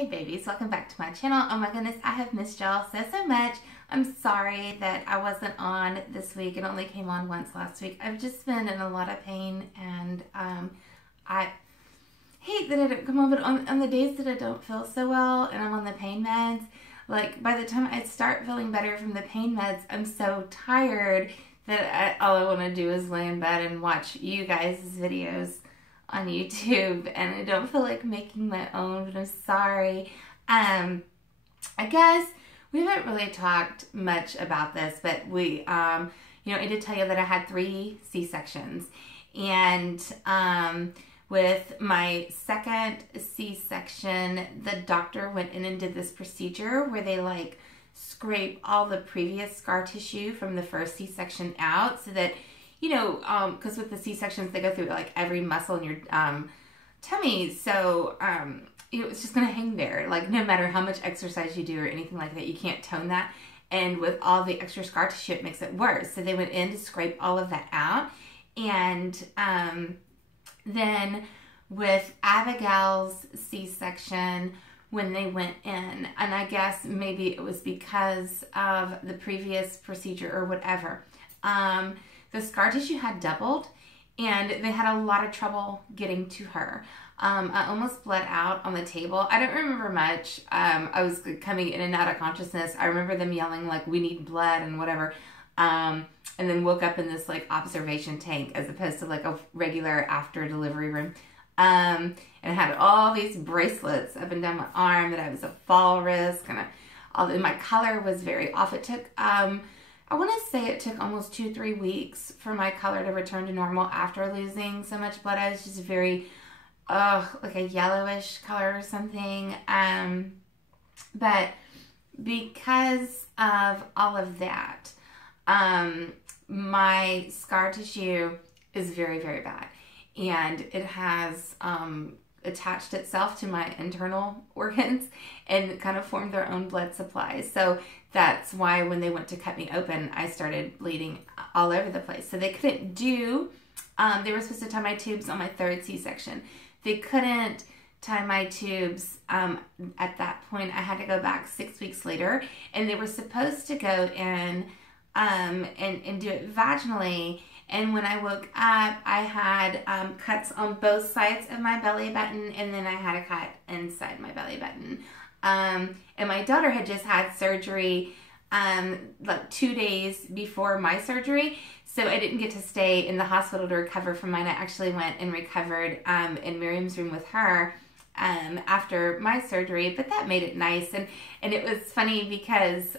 Hey babies, welcome back to my channel. Oh my goodness, I have missed y'all so much. I'm sorry that I wasn't on this week. It only came on once last week. I've just been in a lot of pain, and I hate that I don't come on, but on the days that I don't feel so well and I'm on the pain meds, like by the time I start feeling better from the pain meds, I'm so tired that all I want to do is lay in bed and watch you guys' videos on YouTube, and I don't feel like making my own, but I'm sorry. I guess we haven't really talked much about this, but we, I did tell you that I had 3 C-sections, and with my second C-section, the doctor went in and did this procedure where they like scrape all the previous scar tissue from the first C-section out so that, because with the C-sections, they go through like every muscle in your tummy. So, it's just going to hang there. Like no matter how much exercise you do or anything like that, you can't tone that. And with all the extra scar tissue, it makes it worse. So they went in to scrape all of that out. And then with Abigail's C-section, when they went in, and I guess maybe it was because of the previous procedure or whatever, the scar tissue had doubled, and they had a lot of trouble getting to her. I almost bled out on the table. I don't remember much. I was coming in and out of consciousness. I remember them yelling like, "We need blood," and whatever. And then woke up in this like observation tank as opposed to like a regular after delivery room. And I had all these bracelets up and down my arm that I was a fall risk, and my color was very off. It took, I want to say it took almost 2-3 weeks for my color to return to normal after losing so much blood. I was just very, like a yellowish color or something. But because of all of that, my scar tissue is very, very bad. And it has attached itself to my internal organs and kind of formed their own blood supply. So that's why when they went to cut me open, I started bleeding all over the place. So they couldn't do, they were supposed to tie my tubes on my 3rd C-section. They couldn't tie my tubes at that point. I had to go back 6 weeks later, and they were supposed to go in and do it vaginally. And when I woke up, I had cuts on both sides of my belly button, and then I had a cut inside my belly button. And my daughter had just had surgery like 2 days before my surgery, so I didn't get to stay in the hospital to recover from mine. I actually went and recovered in Miriam's room with her after my surgery, but that made it nice. And it was funny because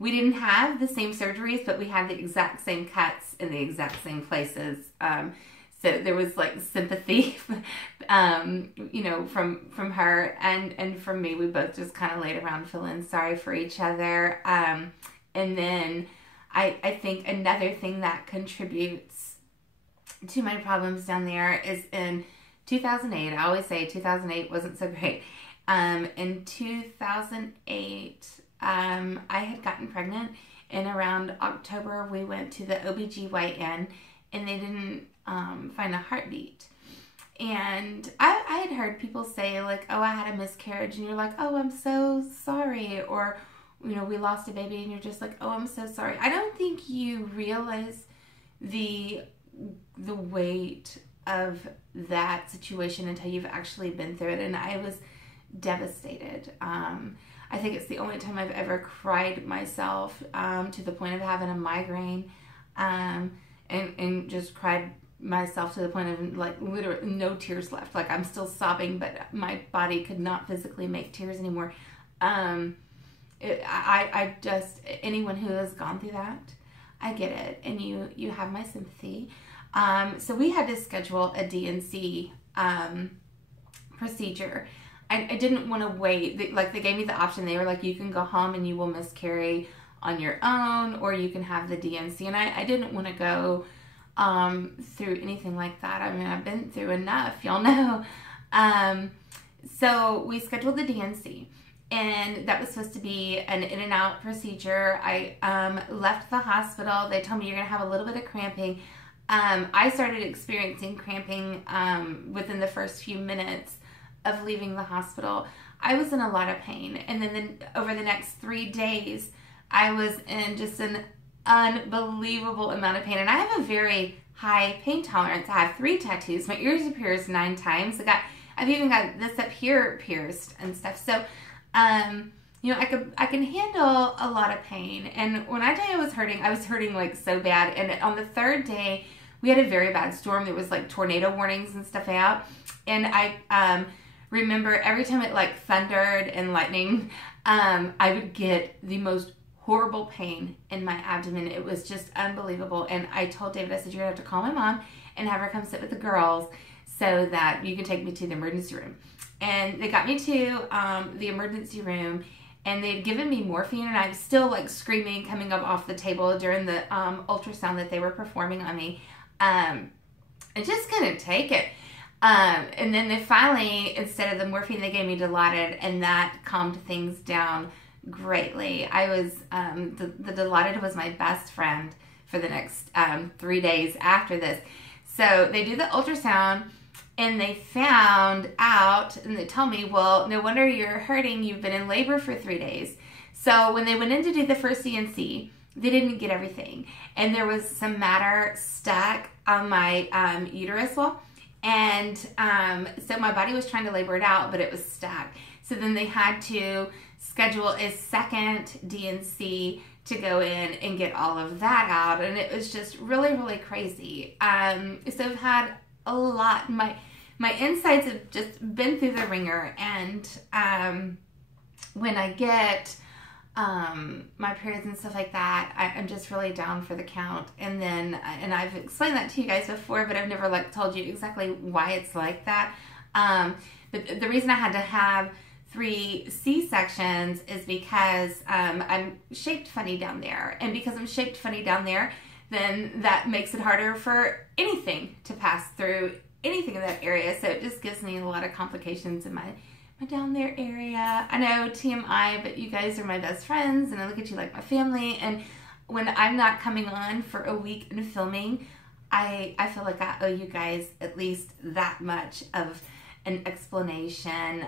we didn't have the same surgeries, but we had the exact same cuts in the exact same places. So there was like sympathy, from her and from me. We both just kind of laid around feeling sorry for each other. And then I think another thing that contributes to my problems down there is in 2008. I always say 2008 wasn't so great. In 2008, I had gotten pregnant, and around October we went to the OBGYN, and they didn't find a heartbeat. And I had heard people say like, "Oh, I had a miscarriage," and you're like, "Oh, I'm so sorry," or we lost a baby, and you're just like, "Oh, I'm so sorry." I don't think you realize the weight of that situation until you've actually been through it, and I was devastated. I think it's the only time I've ever cried myself to the point of having a migraine, and just cried myself to the point of like literally no tears left. Like I'm still sobbing, but my body could not physically make tears anymore. I just, anyone who has gone through that, I get it, and you have my sympathy. So we had to schedule a DNC procedure. I didn't want to wait. They gave me the option. They were like, you can go home and you will miscarry on your own, or you can have the DNC. And I didn't want to go through anything like that. I mean, I've been through enough, y'all know. So we scheduled the DNC, and that was supposed to be an in and out procedure. I left the hospital. They told me you're going to have a little bit of cramping. I started experiencing cramping within the first few minutes of leaving the hospital, I was in a lot of pain. And then over the next 3 days, I was in just an unbelievable amount of pain. And I have a very high pain tolerance. I have 3 tattoos. My ears are pierced 9 times. I've even got this up here pierced and stuff. So, you know, I can handle a lot of pain. And when I tell you I was hurting like so bad. And on the 3rd day, we had a very bad storm. There was like tornado warnings and stuff out. And I remember every time it like thundered and lightning, I would get the most horrible pain in my abdomen. It was just unbelievable. And I told David, I said, you're gonna have to call my mom and have her come sit with the girls so that you can take me to the emergency room. And they got me to the emergency room, and they'd given me morphine, and I was still like screaming, coming up off the table during the ultrasound that they were performing on me. I just couldn't take it. And then they finally, instead of the morphine, they gave me Dilaudid, and that calmed things down greatly. I was, the Dilaudid was my best friend for the next 3 days after this. So they do the ultrasound, and they found out, and they told me, well, no wonder you're hurting. You've been in labor for 3 days. So when they went in to do the first CNC, they didn't get everything. And there was some matter stuck on my uterus wall. And so my body was trying to labor it out, but it was stuck. So then they had to schedule a second DNC to go in and get all of that out. And it was just really, really crazy. So I've had a lot. My insides have just been through the ringer. And when I get my periods and stuff like that, I'm just really down for the count. And then, and I've explained that to you guys before, but I've never like told you exactly why it's like that. But the reason I had to have 3 C-sections is because I'm shaped funny down there. And because I'm shaped funny down there, then that makes it harder for anything to pass through anything in that area. So it just gives me a lot of complications in my down there area. I know TMI, but you guys are my best friends, and I look at you like my family. And when I'm not coming on for a week and filming, I feel like I owe you guys at least that much of an explanation.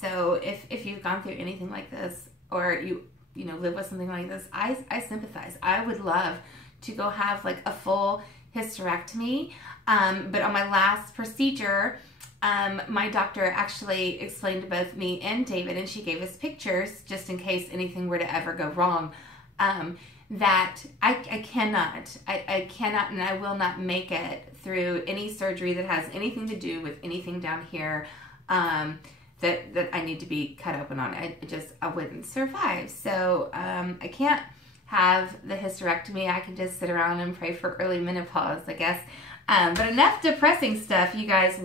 So if you've gone through anything like this, or you know live with something like this, I sympathize. I would love to go have like a full hysterectomy, but on my last procedure, my doctor actually explained to both me and David, and she gave us pictures just in case anything were to ever go wrong, that I cannot and I will not make it through any surgery that has anything to do with anything down here, that I need to be cut open on. I wouldn't survive. So I can't have the hysterectomy. I can just sit around and pray for early menopause, I guess. But enough depressing stuff, you guys.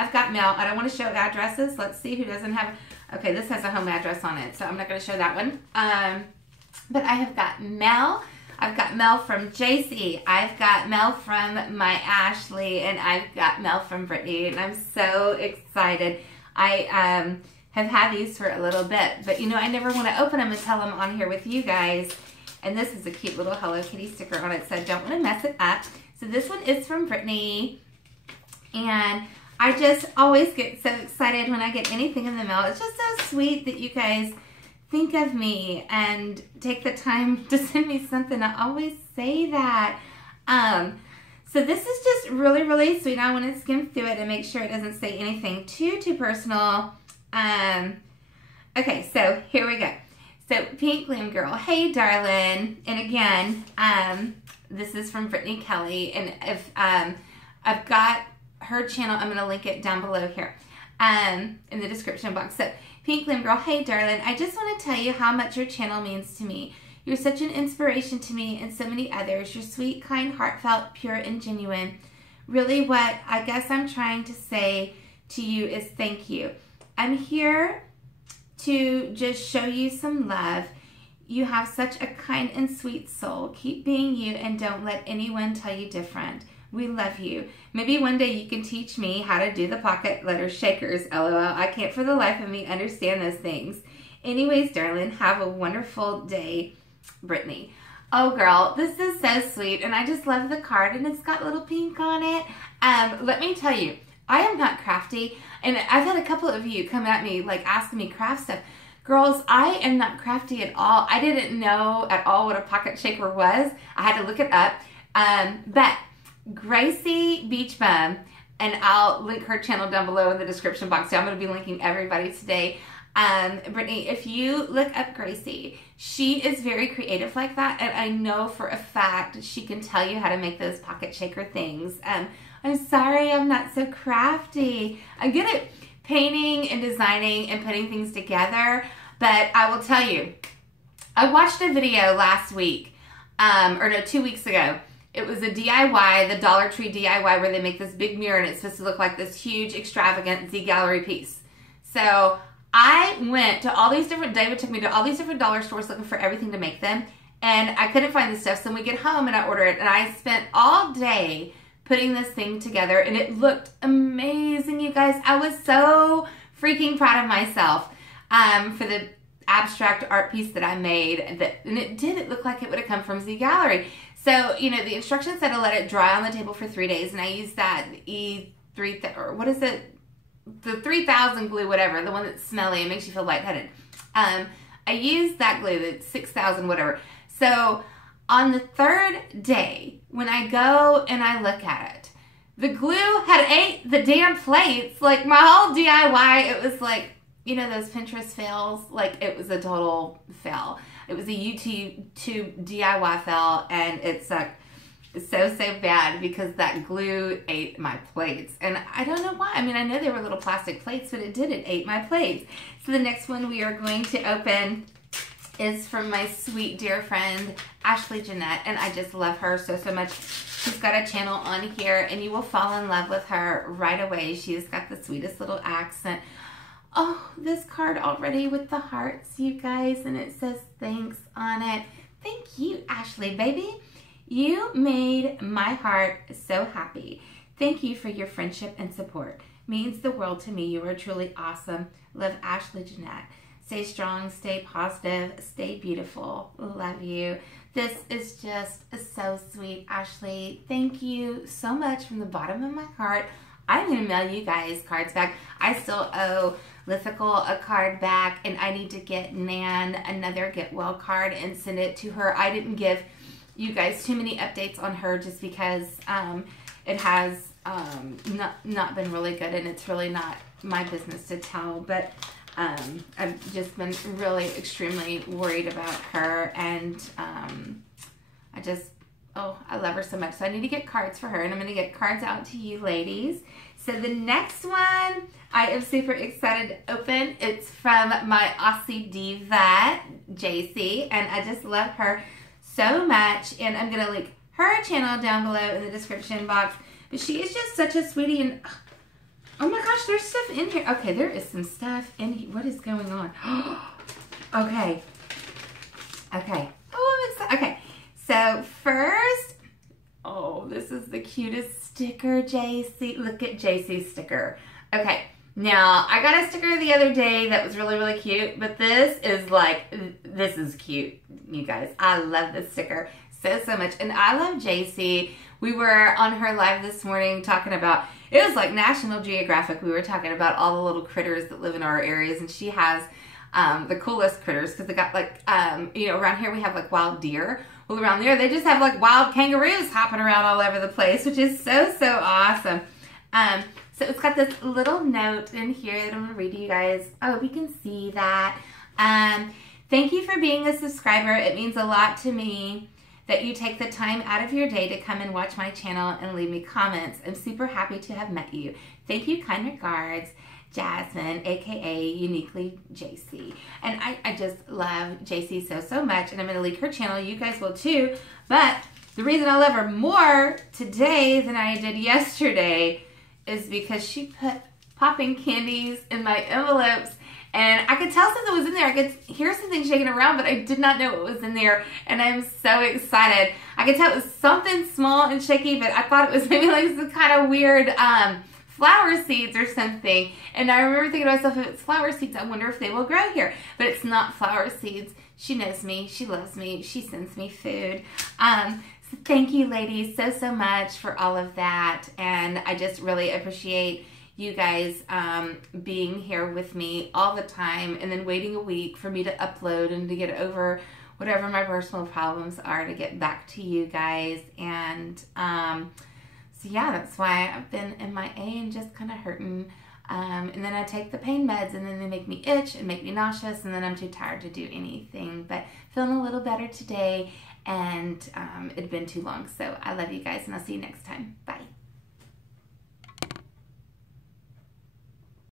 I've got mail. I don't want to show addresses. Let's see who doesn't have. Okay, this has a home address on it, so I'm not going to show that one. But I have got mail. I've got mail from JC. I've got mail from my Ashley, and I've got mail from Brittany, and I'm so excited. I have had these for a little bit, but you know, I never want to open them until I'm on here with you guys. And this is a cute little Hello Kitty sticker on it, so I don't want to mess it up. So this one is from Brittany, and I just always get so excited when I get anything in the mail. It's just so sweet that you guys think of me and take the time to send me something. I always say that. So this is just really, really sweet. I want to skim through it and make sure it doesn't say anything too personal. Okay, so here we go. So Pink GlamGirl, hey darling. And again, this is from Brittany Kelly. And if I've got her channel, I'm going to link it down below here in the description box. So Pink GlamGirl, hey darling, I just want to tell you how much your channel means to me. You're such an inspiration to me and so many others. You're sweet, kind, heartfelt, pure, and genuine. Really what I guess I'm trying to say to you is thank you. I'm here to just show you some love. You have such a kind and sweet soul. Keep being you and don't let anyone tell you different. We love you. Maybe one day you can teach me how to do the pocket letter shakers, LOL. I can't for the life of me understand those things. Anyways, darling, have a wonderful day, Brittany. Oh, girl, this is so sweet, and I just love the card, and it's got little pink on it. Let me tell you, I am not crafty, and I've had a couple of you come at me like asking me craft stuff. Girls, I am not crafty at all. I didn't know at all what a pocket shaker was. I had to look it up. But Gracie Beach Bum, and I'll link her channel down below in the description box. So I'm going to be linking everybody today. Brittany, if you look up Gracie, she is very creative like that, and I know for a fact she can tell you how to make those pocket shaker things. I'm sorry I'm not so crafty. I'm good at painting and designing and putting things together, but I will tell you, I watched a video last week, or no, 2 weeks ago. It was a DIY, the Dollar Tree DIY, where they make this big mirror and it's supposed to look like this huge, extravagant Z Gallerie piece. So I went to all these different, David took me to all these different dollar stores looking for everything to make them, and I couldn't find the stuff, so we get home and I order it, and I spent all day putting this thing together, and it looked amazing, you guys. I was so freaking proud of myself for the abstract art piece that I made, and it look like it would have come from Z Gallerie. So, you know, the instructions said to let it dry on the table for 3 days, and I used that E3, or what is it? The 3000 glue, whatever, the one that's smelly and makes you feel lightheaded. I used that glue, the 6000 whatever. So on the 3rd day, when I go and I look at it, the glue had ate the damn plates. Like, my whole DIY, it was like, you know, those Pinterest fails? Like, it was a total fail. It was a YouTube DIY fail, and it sucked so bad because that glue ate my plates. And I don't know why. I mean, I know they were little plastic plates, but it did. It ate my plates. So the next one we are going to open is from my sweet dear friend Ashley Jeanette, and I just love her so much. She's got a channel on here, and you will fall in love with her right away. She's got the sweetest little accent. Oh, this card already with the hearts, you guys, and it says thanks on it. Thank you, Ashley, baby. You made my heart so happy. Thank you for your friendship and support. Means the world to me. You are truly awesome. Love, Ashley Jeanette. Stay strong, stay positive, stay beautiful. Love you. This is just so sweet, Ashley. Thank you so much from the bottom of my heart. I'm going to mail you guys cards back. I still owe Lithical a card back, and I need to get Nan another Get Well card and send it to her. I didn't give you guys too many updates on her just because it has not been really good, and it's really not my business to tell, but I've just been really extremely worried about her, and I love her so much. So I need to get cards for her, and I'm going to get cards out to you ladies. So the next one I am super excited to open. It's from my Aussie diva, JC, and I just love her so much, and I'm going to link her channel down below in the description box. But she is just such a sweetie, and oh my gosh, there's stuff in here. Okay, there is some stuff in here. What is going on? Okay. Okay. Oh, I'm excited. Okay. So first, oh, this is the cutest sticker, JC. Look at JC's sticker. Okay. Now, I got a sticker the other day that was really cute, but this is cute, you guys. I love this sticker so much, and I love JC. We were on her live this morning talking about, it was like National Geographic. We were talking about all the little critters that live in our areas, and she has the coolest critters because they got like, you know, around here we have like wild deer. Well, around there they just have like wild kangaroos hopping around all over the place, which is so awesome. So it's got this little note in here that I'm going to read to you guys. Oh, we can see that. Thank you for being a subscriber. It means a lot to me that you take the time out of your day to come and watch my channel and leave me comments. I'm super happy to have met you. Thank you, kind regards, Jasmine, aka Uniquely JC. And I just love JC so much, and I'm going to link her channel. You guys will too. But the reason I love her more today than I did yesterday is because she put popping candies in my envelopes, and I could tell something was in there. I could hear something shaking around, but I did not know what was in there, and I'm so excited. I could tell it was something small and shaky, but I thought it was maybe like some kind of weird flower seeds or something. And I remember thinking to myself, if it's flower seeds, I wonder if they will grow here. But it's not flower seeds. She knows me. She loves me. She sends me food. So thank you, ladies, so much for all of that. And I just really appreciate you guys being here with me all the time, and then waiting a week for me to upload and to get over whatever my personal problems are to get back to you guys. And so yeah, that's why I've been MIA and just kind of hurting. And then I take the pain meds, and then they make me itch and make me nauseous, and then I'm too tired to do anything. But feeling a little better today, and it had been too long. So I love you guys, and I'll see you next time. Bye.